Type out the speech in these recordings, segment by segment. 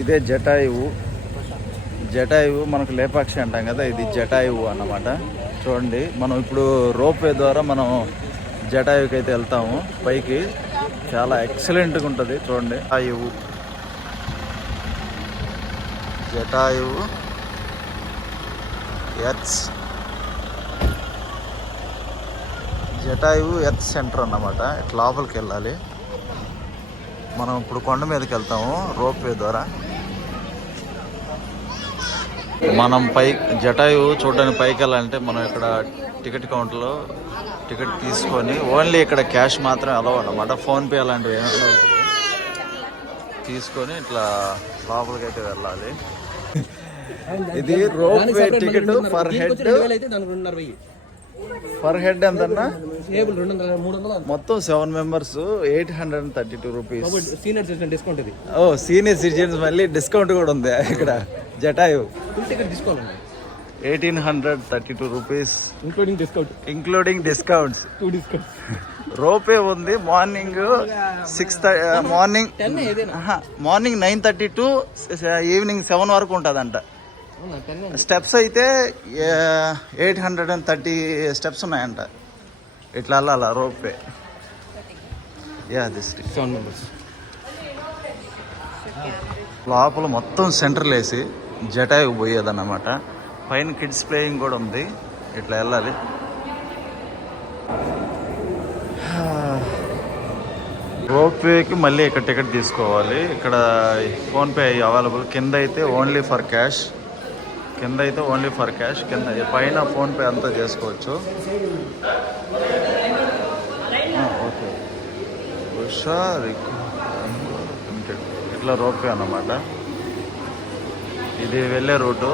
ఇదే జటాయువు. జటాయువు మనకు లేపాక్షి అంటాం కదా, ఇది జటాయువు అన్నమాట. చూడండి, మనం ఇప్పుడు రోప్వే ద్వారా మనం జటాయువుకి అయితే వెళ్తాము పైకి. చాలా ఎక్సలెంట్గా ఉంటుంది. చూడండి, జటాయువు ఎర్త్ సెంటర్ అన్నమాట. ఇట్లా లోపలికి వెళ్ళాలి. మనం ఇప్పుడు కొండ మీదకి వెళ్తాము రోప్వే ద్వారా. మనం జటాయువు చూడడానికి పైకి వెళ్ళాలంటే మనం ఇక్కడ టికెట్ కౌంటర్లో టికెట్ తీసుకొని, ఓన్లీ ఇక్కడ క్యాష్ మాత్రం అలవ్ అన్నమాట. ఫోన్పే అలాంటివి ఏమైనా తీసుకొని ఇట్లా లోపలికి అయితే వెళ్ళాలి. ఇది రోప్వే టికెట్ పర్ హెడ్ ఎంతన్నా? మొత్తం 7 members 832 రూపీస్. ఓ, సీనియర్ సిటిజన్స్ మళ్ళీ డిస్కౌంట్ కూడా ఉంది ఇక్కడ. Jatayu 1832 rupees including discounts. రోపే ఉంది. మార్నింగ్ 9:30 to ఈవినింగ్ 7 వరకు ఉంటుందంట. స్టెప్స్ అయితే 830 స్టెప్స్ ఉన్నాయంట. ఇట్లా వెళ్ళాలా రోపే. This 7 members. లోపల మొత్తం సెంటర్లు వేసి జటాయువు పోయేదన్నమాట. పైన కిడ్స్ ప్లేయింగ్ కూడా ఉంది. ఇట్లా వెళ్ళాలి. రోప్వేకి మళ్ళీ ఇక్కడ టికెట్ తీసుకోవాలి. ఇక్కడ ఫోన్పే అవైలబుల్. కింద అయితే ఓన్లీ ఫర్ క్యాష్. కింద పైన ఫోన్పే అంతా చేసుకోవచ్చు. ఓకే, ఇట్లా రోప్వే అన్నమాట. ఇది వెళ్ళే రూటు.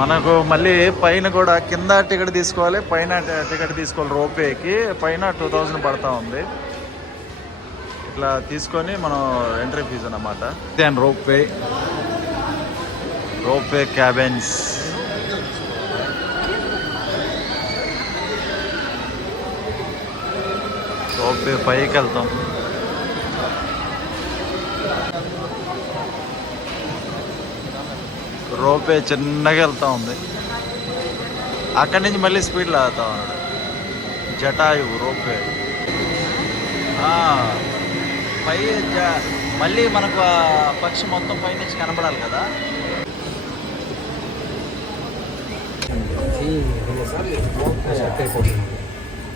మనకు మళ్ళీ పైన కూడా కింద టికెట్ తీసుకోవాలి, పైన టికెట్ తీసుకోవాలి. రోప్వేకి పైన 2000 పడతా ఉంది. ఇట్లా తీసుకొని మనం ఎంట్రీ ఫీజు అన్నమాట. Then ropeway cabins. రోప్వే పైకి వెళ్తాం. రోప్వే చిన్నగా వెళ్తూ ఉంది. అక్కడి నుంచి మళ్ళీ స్పీడ్లో వెళ్తా ఉన్నాడు. జటాయువు రోప్వే పై మళ్ళీ మనకు పక్షి మొత్తం పై నుంచి కనబడాలి కదా.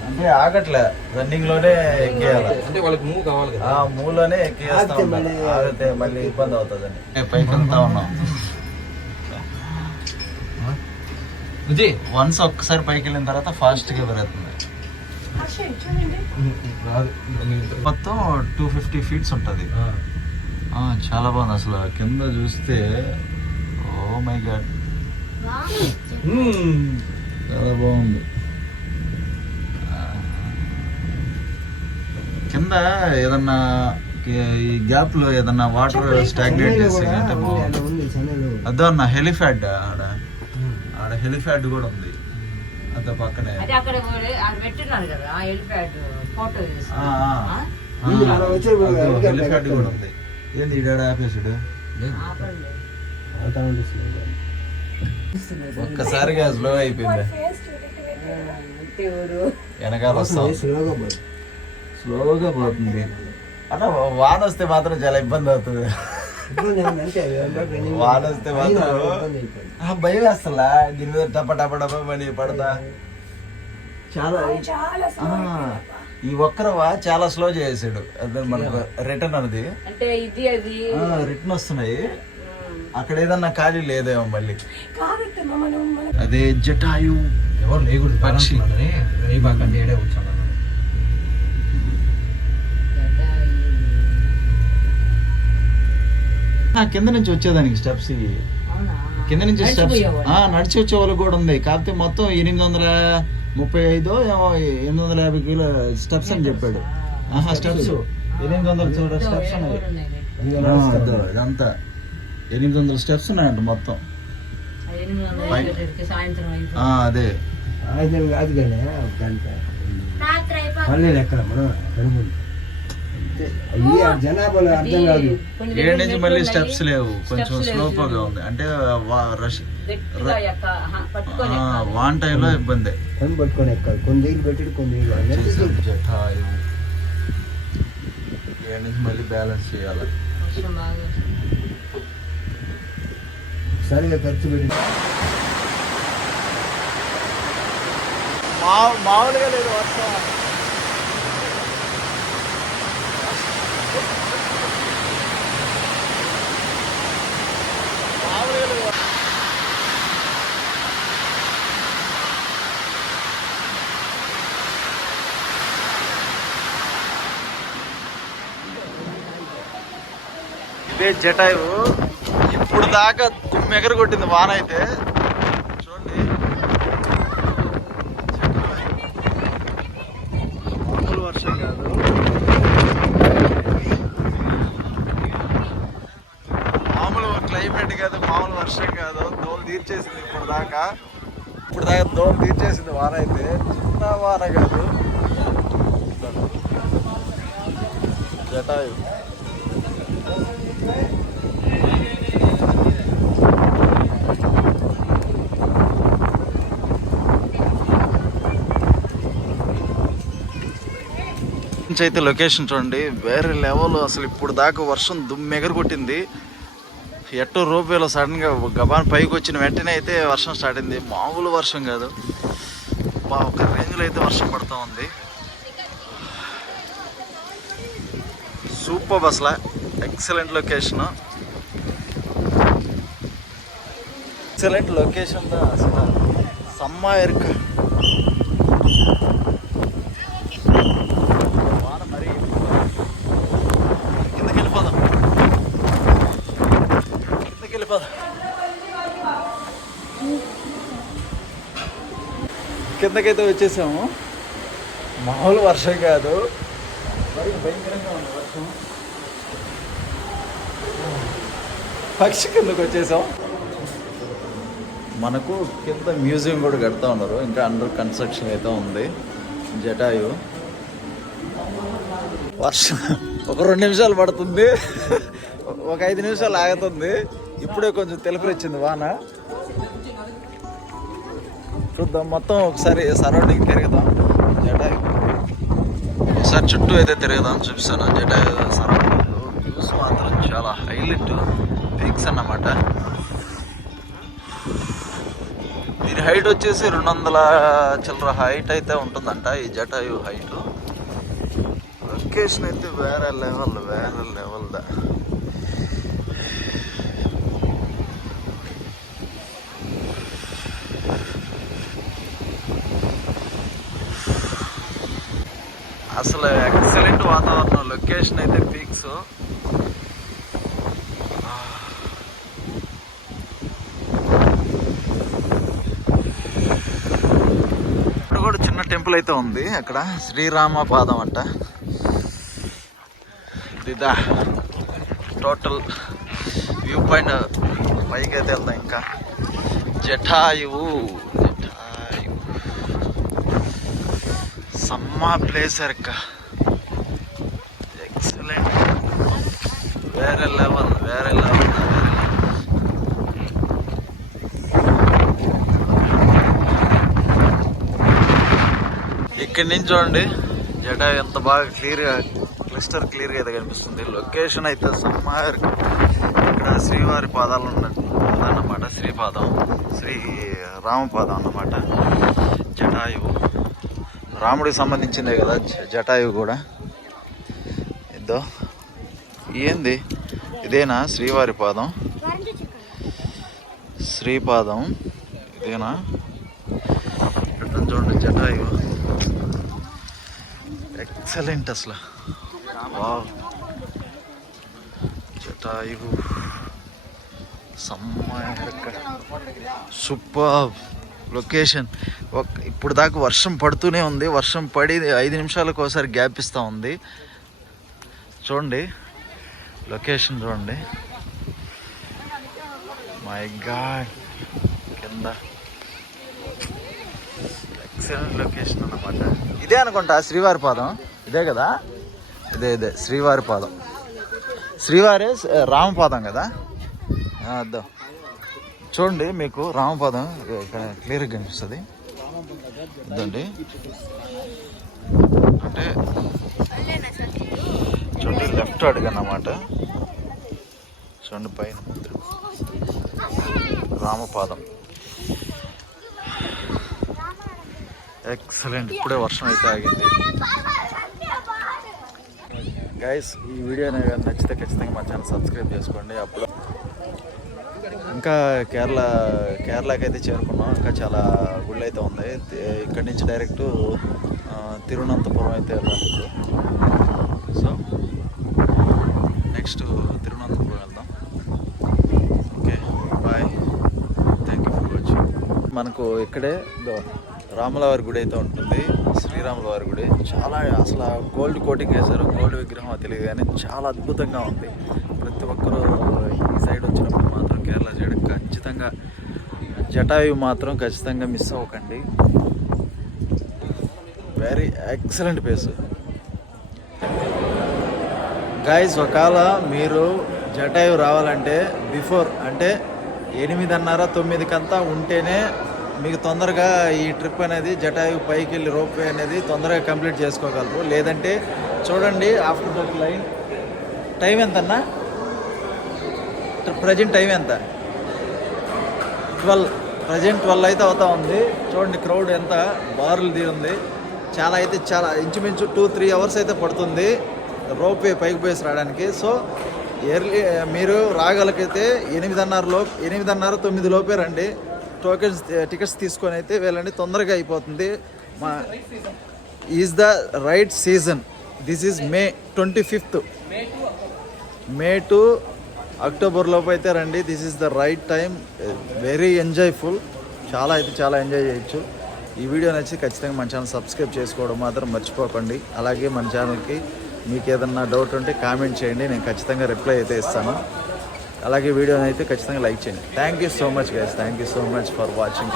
అంటే ఆగట్లే, రన్నింగ్ లోనే ఎక్కేయాలి. అంటే వాళ్ళకి మూవ్ కావాలి కదా, మూవ్లోనే ఎక్కేస్తాం. ఆగితే మళ్ళీ ఇబ్బంది అవుతుందని పైకి వెళ్తా ఉన్నాం. వన్స్ ఒక్కసారి పైకి వెళ్ళిన తర్వాత ఫాస్ట్గా పెరుగుతుంది. మొత్తం 250 feet ఉంటుంది. చాలా బాగుంది అసలు. కింద చూస్తే ఓ మై గాడ్, చాలా బాగుంది. కింద ఏదన్నా ఈ గ్యాప్ లో ఏదన్నా వాటర్ స్టాగ్నేట్ చేసి అంటే అదో అన్న హెలిప్యాడ్. ఆడ హెలిప్యాడ్ కూడా ఉంది అంత పక్కనే. హెలిప్యాడ్ కూడా ఉంది. ఏంది ఈడ ఆపేసాడు. ఒక్కసారిగా స్లో అయిపోయింది. వెనకాల వస్తాం, స్లోగా పోతుంది. అన్న వాన వస్తే మాత్రం చాలా ఇబ్బంది అవుతుంది. వాన వస్తే మాత్రం భయం వేస్తలా. దీని మీద టప టప టప మని పడతా. చాలా ఈ ఒక్కరవా చాలా స్లో చేసాడు. అదే మనకు రిటర్న్ అనేది రిటర్న్ వస్తున్నాయి. అక్కడ ఏదన్నా ఖాళీ లేదేమో మళ్ళీ. అదే జటాయువు ఎవరు లేకుండా పక్షి కింద నుంచి వచ్చేదానికి స్టెప్స్. కింద నుంచి స్టెప్స్ నడిచి వచ్చే వాళ్ళకి కూడా ఉంది. కాకపోతే మొత్తం 835 850 కిలో స్టెప్స్ అని చెప్పాడు. స్టెప్స్ 800 స్టెప్స్ ఉన్నాయి. ఇదంతా 800 స్టెప్స్ ఉన్నాయంట మొత్తం. అదే జనాభాలో అర్థం కాదు. ఏడు నుంచి మళ్ళీ స్టెప్స్ లేవు, కొంచెం స్లోగా ఉంది. అంటే వాన్ టైంలో ఇబ్బంది. పట్టుకొని ఎక్కాలి, కొన్ని దగ్గర పెట్టి కొన్ని జటాయు ఏడు నుంచి మళ్ళీ బ్యాలెన్స్ చేయాలి. సరిగా ఖర్చు పెట్టి మామూలుగా లేదు వర్షం. ఇదే జటాయు. ఇప్పుడు దాకా మెగర కొట్టింది వాన అయితే. చూడండి, మామూలు వర్షం కాదు. మామూలు క్లైమేట్ కాదు, మామూలు వర్షం కాదు. దోలు తీర్చేసింది ఇప్పుడు దాకా దోలు తీర్చేసింది వాన అయితే. చిన్న వాన కాదు. జటాయు అయితే లొకేషన్ చూడండి, వేరే లెవెల్. అసలు ఇప్పుడు దాకా వర్షం దుమ్మెగర కొట్టింది. ఎట్టో రోపేలో సడన్గా గబాన్ పైకి వచ్చిన వెంటనే అయితే వర్షం స్టార్ట్ అయింది. మామూలు వర్షం కాదు, ఒక రేంజ్లో అయితే వర్షం పడుతూ ఉంది. సూపర్ అసలు, ఎక్సలెంట్ లొకేషన్. ఎక్సలెంట్ లొకేషన్ అసలు. సమ్మా ఎరుక కిందకైతే వచ్చేసాము. మామూలు వర్షం కాదు, మరి భయంకరంగా ఉంది వర్షం. పక్షి కిందకు వచ్చేసాం. మనకు కింద మ్యూజియం కూడా కడతా ఉన్నారు, ఇంకా అండర్ కన్స్ట్రక్షన్ అయితే ఉంది. జటాయు వర్షం ఒక 2 నిమిషాలు పడుతుంది, ఒక 5 నిమిషాలు ఆగుతుంది. ఇప్పుడే కొంచెం తెలుపునిచ్చింది వాన. చూద్దాం, మొత్తం ఒకసారి సరౌండింగ్ తిరుగుదాం. జటాయు ఒకసారి చుట్టూ అయితే తిరుగుదాం, చూపిస్తాను. జటాయు సరౌండింగ్ వ్యూస్ మాత్రం చాలా హైలైట్ పీక్స్ అన్నమాట. దీని హైట్ వచ్చేసి 200 చిల్లర హైట్ అయితే ఉంటుందంట, ఈ జటాయు హైట్. లొకేషన్ అయితే వేరే లెవెల్దా. అసలు ఎక్సలెంట్ వాతావరణం, లొకేషన్ అయితే పీక్స్. ఇక్కడ కూడా చిన్న టెంపుల్ అయితే ఉంది, అక్కడ శ్రీరామ పాదం అంట. ఇదా టోటల్ వ్యూ పాయింట్. పైకి అయితే వెళ్దాం. ఇంకా జటాయువు సమ్మా ప్లేస్ అరక. ఎక్సలెంట్, వేరే లెవెల్. ఇక్కడి నుంచి చూడండి జటాయు ఎంత బాగా క్లియర్గా క్లియర్గా అయితే కనిపిస్తుంది. లొకేషన్ అయితే సమ్మర్. ఇక్కడ శ్రీవారి పాదాలు ఉన్నదన్నమాట, శ్రీ రామపాదం అన్నమాట. జటాయువు రాముడికి సంబంధించిందే కదా జటాయువు కూడా. ఇద్దో ఏంది, ఇదేనా శ్రీవారి పాదం? శ్రీపాదం ఇదేనా? చూడండి జటాయువు ఎక్సలెంట్ అసలు. Wow, Jatayu super location. ఇప్పుడు దాకా వర్షం పడుతూనే ఉంది, వర్షం పడి 5 నిమిషాలకు ఒకసారి గ్యాప్ ఇస్తూ ఉంది. చూడండి లొకేషన్ చూడండి, మై గాడ్. కింద ఎక్సలెంట్ లొకేషన్ అన్నమాట. ఇదే అనుకుంటా శ్రీవారి పాదం, ఇదే కదా. ఇదే శ్రీవారి పాదం. శ్రీవారి రామపాదం కదా. అద్దా చూడండి, మీకు రామపాదం ఇక్కడ క్లియర్గా కనిపిస్తుంది. ఇదండి అంటే చూడండి, లెఫ్ట్ అడుగు అన్నమాట. చూడండి పైన రామపాదం. ఎక్సలెంట్. ఇప్పుడే వర్షం అయితే ఆగింది. గైస్, ఈ వీడియో నచ్చితే ఖచ్చితంగా మా ఛానల్ సబ్స్క్రైబ్ చేసుకోండి. అప్పుడు ఇంకా కేరళకి అయితే చేరుకున్నాం. ఇంకా చాలా గుళ్ళు అయితే ఉంది. ఇక్కడి నుంచి డైరెక్ట్ తిరువనంతపురం అయితే వెళ్దాం. సో నెక్స్ట్ తిరువనంతపురం వెళ్దాం. Okay, bye, thank you for watching. మనకు ఇక్కడే రాములవారి గుడి అయితే ఉంటుంది. శ్రీరాముల వారి గుడి చాలా అసలు గోల్డ్ కోటింగ్ వేశారు. గోల్డ్ విగ్రహం తెలియదు కానీ చాలా అద్భుతంగా ఉంది. ప్రతి ఒక్కరూ ఈ సైడ్ వచ్చినప్పుడు మాత్రం, కేరళ సైడ్ ఖచ్చితంగా జటాయు మాత్రం ఖచ్చితంగా మిస్ అవ్వకండి. Very excellent place guys. ఒకవేళ మీరు జటాయు రావాలంటే బిఫోర్ అంటే 8:30-9 ఉంటేనే మీకు తొందరగా ఈ ట్రిప్ అనేది జటాయు పైకి వెళ్ళి రోప్వే అనేది తొందరగా కంప్లీట్ చేసుకోగలరు. లేదంటే చూడండి, ఆఫ్టర్ దట్ లైన్ టైం ఎంతన్నా? ప్రజెంట్ టైం ఎంత? 12. ప్రజెంట్ 12 అయితే అవుతా ఉంది. చూడండి క్రౌడ్ ఎంత బారులు తీరుంది. చాలా ఇంచుమించు 2-3 అవర్స్ అయితే పడుతుంది రోప్వే పైకి పోయేసి రావడానికి. సో ఎర్లీ మీరు రాగలిగితే 8:30-9 లోపే రండి. టికెట్స్ తీసుకొని అయితే వెళ్ళండి, తొందరగా అయిపోతుంది. Is the right season. This is May 25th. May to October లోపు అయితే రండి. This is the right time. Very enjoyful. చాలా ఎంజాయ్ చేయొచ్చు. ఈ వీడియో నచ్చి ఖచ్చితంగా మన ఛానల్ సబ్స్క్రైబ్ చేసుకోవడం మాత్రం మర్చిపోకండి. అలాగే మన ఛానల్కి మీకు ఏదన్నా డౌట్ ఉంటే కామెంట్ చేయండి, నేను ఖచ్చితంగా రిప్లై అయితే ఇస్తాను. అలాగే వీడియోని అయితే ఖచ్చితంగా లైక్ చేయండి. Thank you so much guys. Thank you so much for watching.